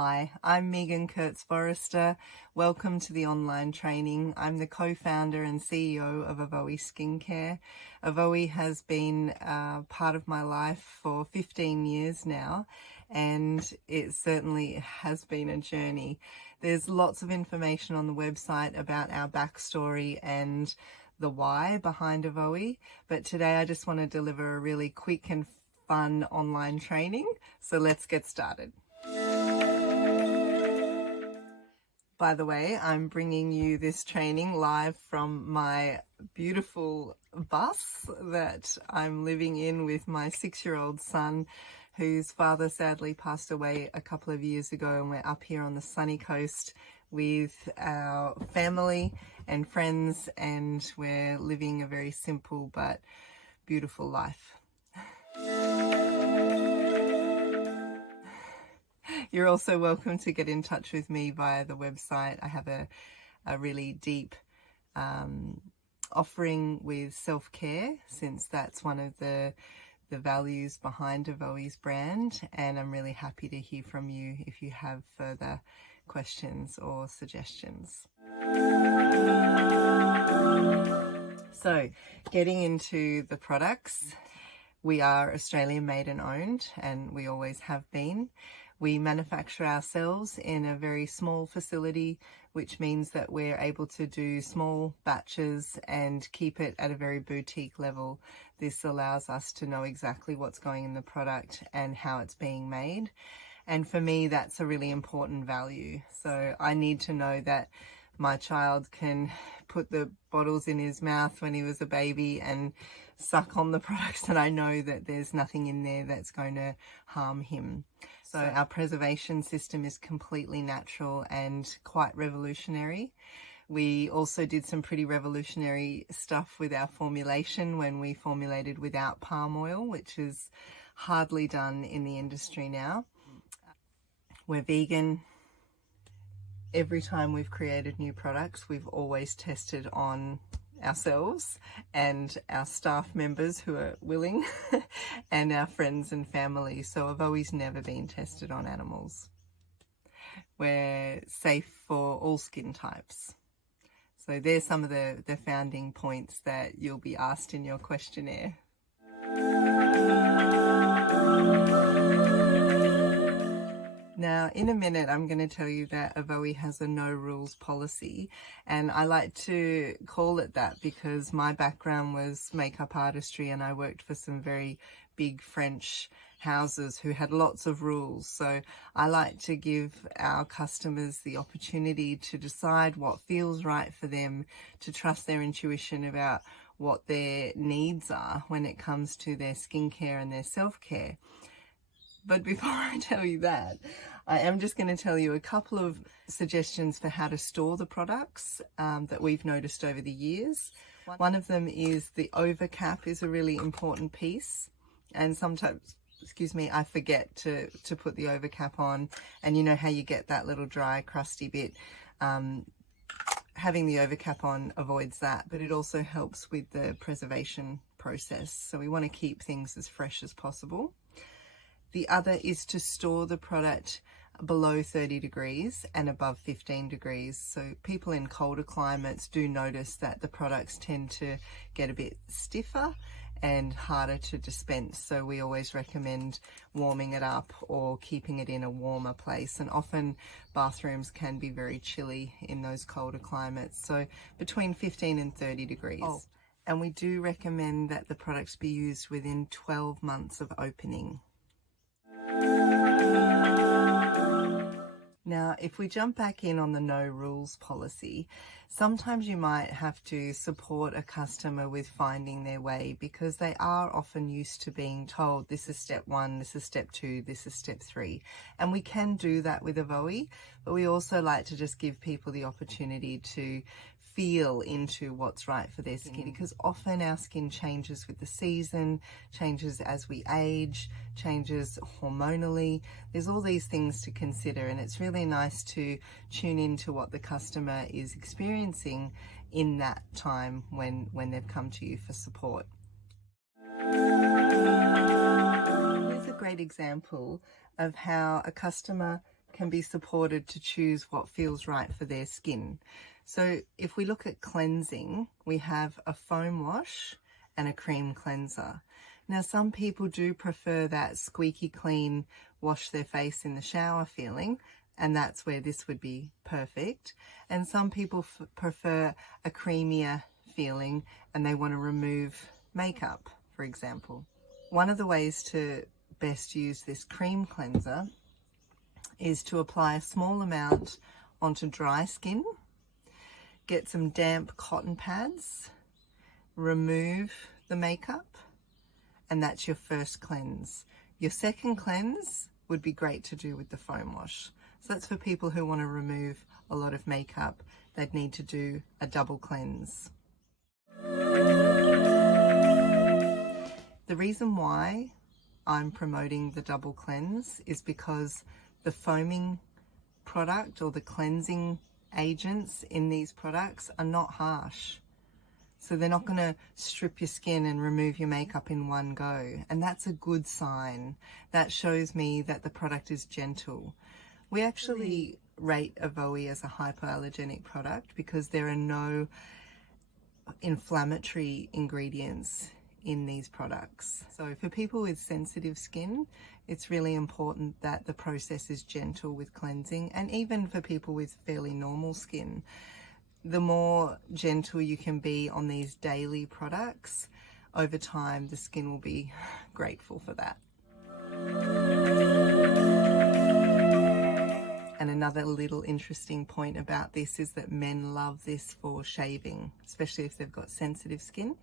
Hi, I'm Megan Kurtz-Forrester. Welcome to the online training. I'm the co-founder and CEO of EVOHE Skincare. EVOHE has been part of my life for 15 years now, and it certainly has been a journey. There's lots of information on the website about our backstory and the why behind EVOHE, but today I just want to deliver a really quick and fun online training. So let's get started. By the way, I'm bringing you this training live from my beautiful bus that I'm living in with my 6-year-old son, whose father sadly passed away a couple of years ago, and we're up here on the sunny coast with our family and friends, and we're living a very simple but beautiful life. You're also welcome to get in touch with me via the website. I have a really deep offering with self-care, since that's one of the values behind EVOHE's brand, and I'm really happy to hear from you if you have further questions or suggestions. So, getting into the products, we are Australian made and owned, and we always have been. We manufacture ourselves in a very small facility, which means that we're able to do small batches and keep it at a very boutique level. This allows us to know exactly what's going in the product and how it's being made. And for me, that's a really important value. So I need to know that my child can put the bottles in his mouth when he was a baby and suck on the products, and I know that there's nothing in there that's going to harm him. So our preservation system is completely natural and quite revolutionary. We also did some pretty revolutionary stuff with our formulation when we formulated without palm oil, which is hardly done in the industry now. We're vegan. Every time we've created new products, we've always tested on ourselves and our staff members who are willing and our friends and family. So EVOHE's never been tested on animals. We're safe for all skin types. So there's some of the founding points that you'll be asked in your questionnaire. Now, in a minute, I'm going to tell you that EVOHE has a no rules policy, and I like to call it that because my background was makeup artistry, and I worked for some very big French houses who had lots of rules. So I like to give our customers the opportunity to decide what feels right for them, to trust their intuition about what their needs are when it comes to their skincare and their self-care. But before I tell you that, I am just going to tell you a couple of suggestions for how to store the products that we've noticed over the years. One of them is the overcap is a really important piece, and sometimes, I forget to put the overcap on, and you know how you get that little dry, crusty bit. Having the overcap on avoids that, but it also helps with the preservation process. So we want to keep things as fresh as possible. The other is to store the product below 30 degrees and above 15 degrees. So people in colder climates do notice that the products tend to get a bit stiffer and harder to dispense. So we always recommend warming it up or keeping it in a warmer place. And often bathrooms can be very chilly in those colder climates. So between 15 and 30 degrees. Oh, and we do recommend that the products be used within 12 months of opening. Now, if we jump back in on the no rules policy, sometimes you might have to support a customer with finding their way, because they are often used to being told this is step 1, this is step 2, this is step 3. And we can do that with EVOHE, but we also like to just give people the opportunity to feel into what's right for their skin, because often our skin changes with the season, changes as we age, changes hormonally. There's all these things to consider, and it's really nice to tune into what the customer is experiencing in that time when they've come to you for support. Here's a great example of how a customer can be supported to choose what feels right for their skin. So if we look at cleansing, we have a foam wash and a cream cleanser. Now, some people do prefer that squeaky clean, wash their face in the shower feeling, and that's where this would be perfect. And some people prefer a creamier feeling and they want to remove makeup, for example. One of the ways to best use this cream cleanser is to apply a small amount onto dry skin, get some damp cotton pads, remove the makeup, and that's your first cleanse. Your second cleanse would be great to do with the foam wash. So that's for people who want to remove a lot of makeup. They'd need to do a double cleanse. The reason why I'm promoting the double cleanse is because the foaming product or the cleansing agents in these products are not harsh. So they're not going to strip your skin and remove your makeup in one go. And that's a good sign. That shows me that the product is gentle. We actually rate EVOHE as a hypoallergenic product because there are no inflammatory ingredients in these products. So for people with sensitive skin, it's really important that the process is gentle with cleansing, and even for people with fairly normal skin, the more gentle you can be on these daily products, over time the skin will be grateful for that. And another little interesting point about this is that men love this for shaving, especially if they've got sensitive skin.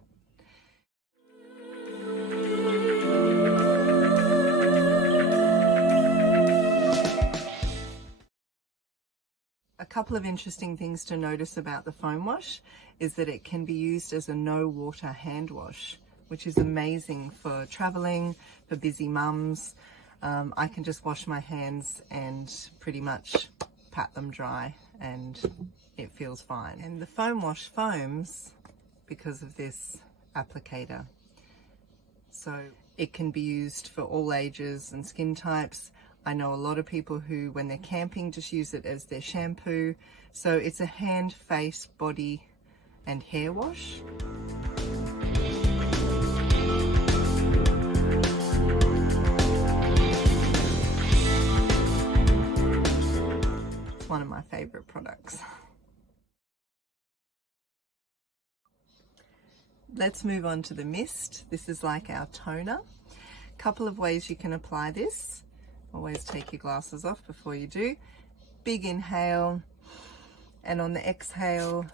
A couple of interesting things to notice about the foam wash is that it can be used as a no water hand wash, which is amazing for traveling, for busy mums. I can just wash my hands and pretty much pat them dry and it feels fine. And the foam wash foams because of this applicator. So it can be used for all ages and skin types. I know a lot of people who, when they're camping, just use it as their shampoo. So it's a hand, face, body, and hair wash. It's one of my favorite products. Let's move on to the mist. This is like our toner. A couple of ways you can apply this. Always take your glasses off before you do. Big inhale, and on the exhale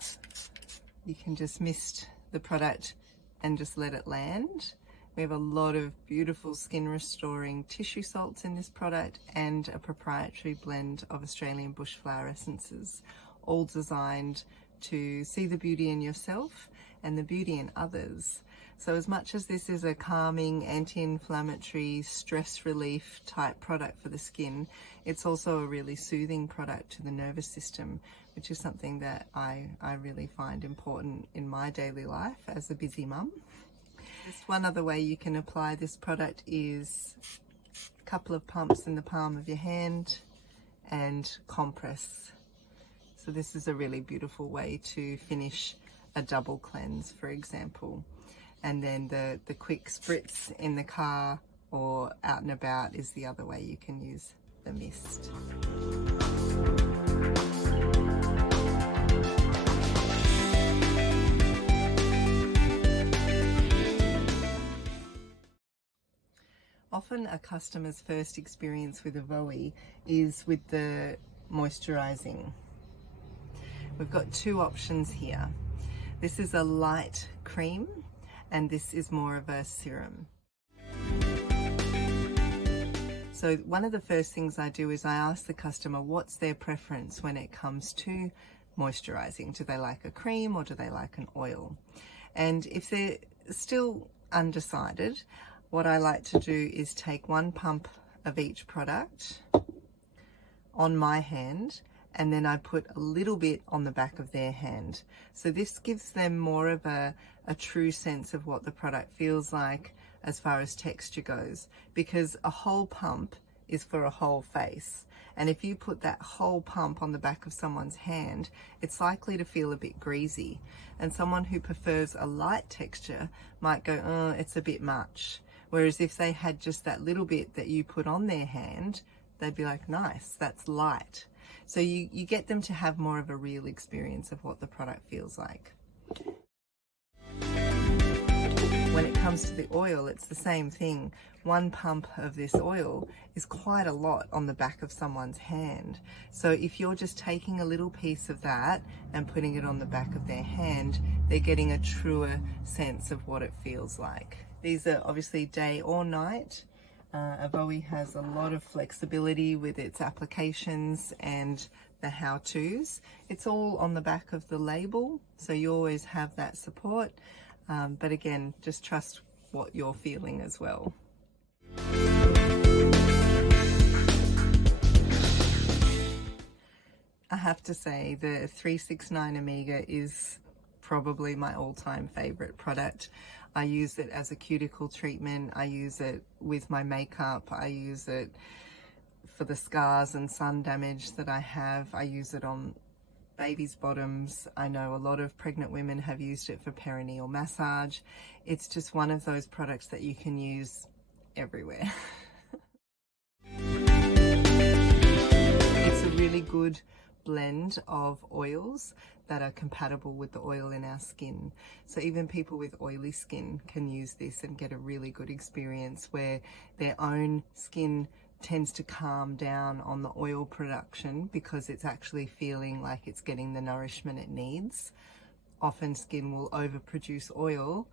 you can just mist the product and just let it land. We have a lot of beautiful skin restoring tissue salts in this product and a proprietary blend of Australian bushflower essences, all designed to see the beauty in yourself and the beauty in others. So as much as this is a calming, anti-inflammatory, stress relief type product for the skin, it's also a really soothing product to the nervous system, which is something that I really find important in my daily life as a busy mum. Just one other way you can apply this product is a couple of pumps in the palm of your hand and compress. So this is a really beautiful way to finish a double cleanse, for example. And then the quick spritz in the car or out and about is the other way you can use the mist. Often a customer's first experience with EVOHE is with the moisturizing. We've got two options here. This is a light cream and this is more of a serum. So one of the first things I do is I ask the customer what's their preference when it comes to moisturizing. Do they like a cream or do they like an oil? And if they're still undecided, what I like to do is take one pump of each product on my hand, and then I put a little bit on the back of their hand. So this gives them more of a true sense of what the product feels like as far as texture goes, because a whole pump is for a whole face. And if you put that whole pump on the back of someone's hand, it's likely to feel a bit greasy. And someone who prefers a light texture might go, oh, it's a bit much. Whereas if they had just that little bit that you put on their hand, they'd be like, nice, that's light. So you get them to have more of a real experience of what the product feels like. When it comes to the oil, it's the same thing. One pump of this oil is quite a lot on the back of someone's hand. So if you're just taking a little piece of that and putting it on the back of their hand, they're getting a truer sense of what it feels like. These are obviously day or night. EVOHE has a lot of flexibility with its applications and the how-tos. It's all on the back of the label, so you always have that support. But again, just trust what you're feeling as well. I have to say the 369 Omega is probably my all-time favorite product. I use it as a cuticle treatment. I use it with my makeup. I use it for the scars and sun damage that I have. I use it on babies' bottoms. I know a lot of pregnant women have used it for perineal massage. It's just one of those products that you can use everywhere. It's a really good blend of oils that are compatible with the oil in our skin. So even people with oily skin can use this and get a really good experience where their own skin tends to calm down on the oil production because it's actually feeling like it's getting the nourishment it needs. Often skin will overproduce oil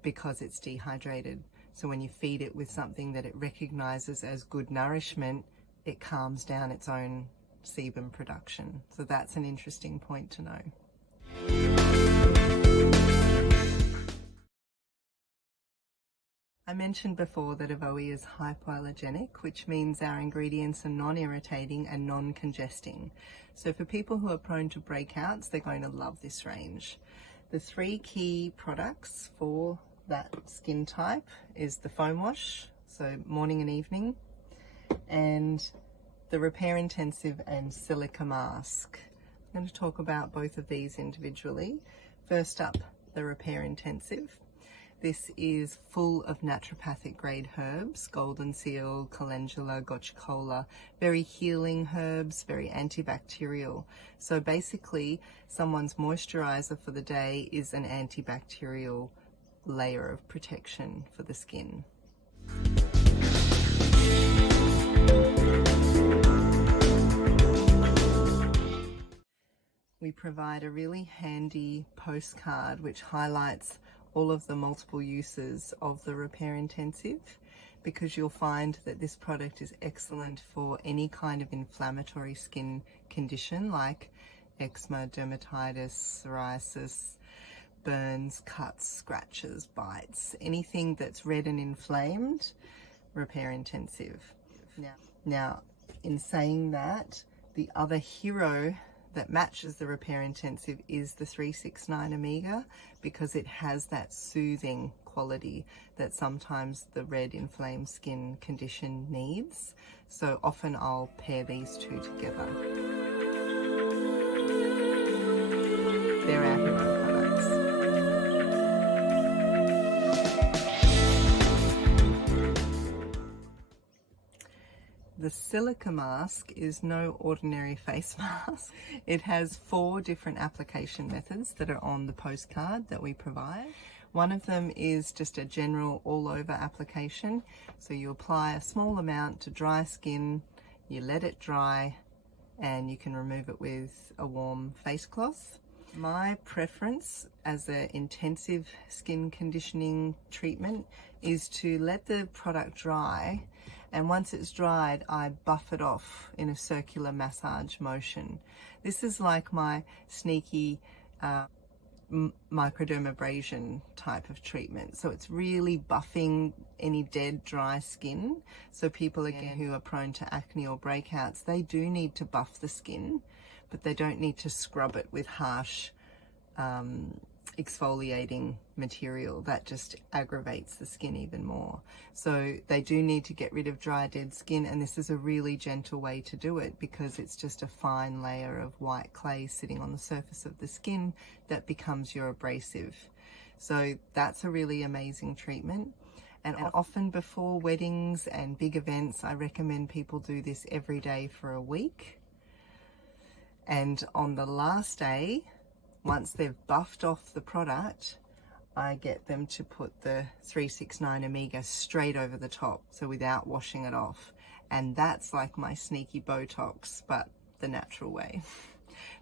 because it's dehydrated. So when you feed it with something that it recognizes as good nourishment, it calms down its own sebum production. So that's an interesting point to know. I mentioned before that EVOHE is hypoallergenic, which means our ingredients are non-irritating and non-congesting. So for people who are prone to breakouts, they're going to love this range. The three key products for that skin type is the foam wash, so morning and evening, and the repair intensive and silica mask. I'm going to talk about both of these individually. First up, the repair intensive. This is full of naturopathic grade herbs, golden seal, calendula, gochicola, very healing herbs, very antibacterial. So basically, someone's moisturizer for the day is an antibacterial layer of protection for the skin. We provide a really handy postcard which highlights all of the multiple uses of the repair intensive, because you'll find that this product is excellent for any kind of inflammatory skin condition like eczema, dermatitis, psoriasis, burns, cuts, scratches, bites, anything that's red and inflamed, repair intensive. Now in saying that, the other hero that matches the repair intensive is the 369 Omega, because it has that soothing quality that sometimes the red inflamed skin condition needs. So often I'll pair these two together. They're our hero products. The silica mask is no ordinary face mask. It has 4 different application methods that are on the postcard that we provide. One of them is just a general all over application. So you apply a small amount to dry skin, you let it dry, and you can remove it with a warm face cloth. My preference as an intensive skin conditioning treatment is to let the product dry, and once it's dried, I buff it off in a circular massage motion. This is like my sneaky microdermabrasion type of treatment. So it's really buffing any dead, dry skin. So people, again, who are prone to acne or breakouts, they do need to buff the skin, but they don't need to scrub it with harsh exfoliating material that just aggravates the skin even more. So they do need to get rid of dry, dead skin, and this is a really gentle way to do it because it's just a fine layer of white clay sitting on the surface of the skin that becomes your abrasive. So that's a really amazing treatment. And often before weddings and big events, I recommend people do this every day for a week. And on the last day, once they've buffed off the product, I get them to put the 369 Omega straight over the top, so without washing it off. And that's like my sneaky Botox, but the natural way.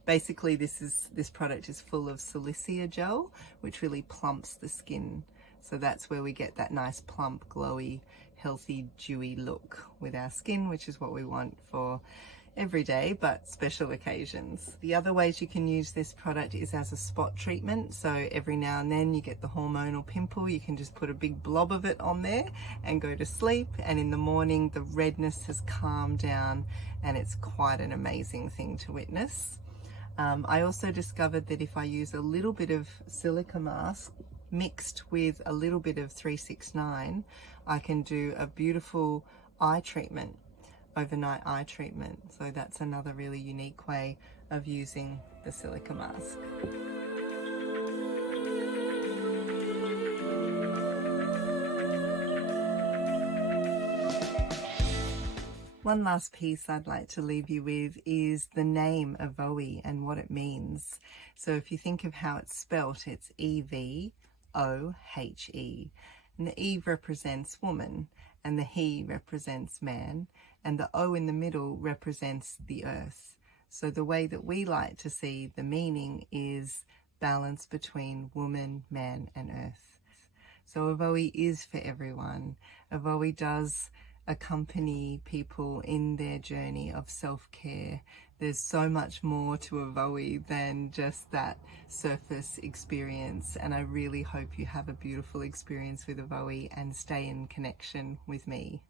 Basically, this product is full of silicia gel, which really plumps the skin. So that's where we get that nice plump, glowy, healthy, dewy look with our skin, which is what we want for every day, but special occasions. The other ways you can use this product is as a spot treatment. So every now and then you get the hormonal pimple, you can just put a big blob of it on there and go to sleep. And in the morning, the redness has calmed down and it's quite an amazing thing to witness. I also discovered that if I use a little bit of silica mask mixed with a little bit of 369, I can do a beautiful eye treatment, overnight eye treatment. So that's another really unique way of using the silica mask. One last piece I'd like to leave you with is the name EVOHE and what it means. So if you think of how it's spelt, it's EVOHE. And the E represents woman, and the he represents man, and the O in the middle represents the earth. So the way that we like to see the meaning is balance between woman, man, and earth. So EVOHE is for everyone. EVOHE does accompany people in their journey of self-care. There's so much more to EVOHE than just that surface experience, and I really hope you have a beautiful experience with EVOHE and stay in connection with me.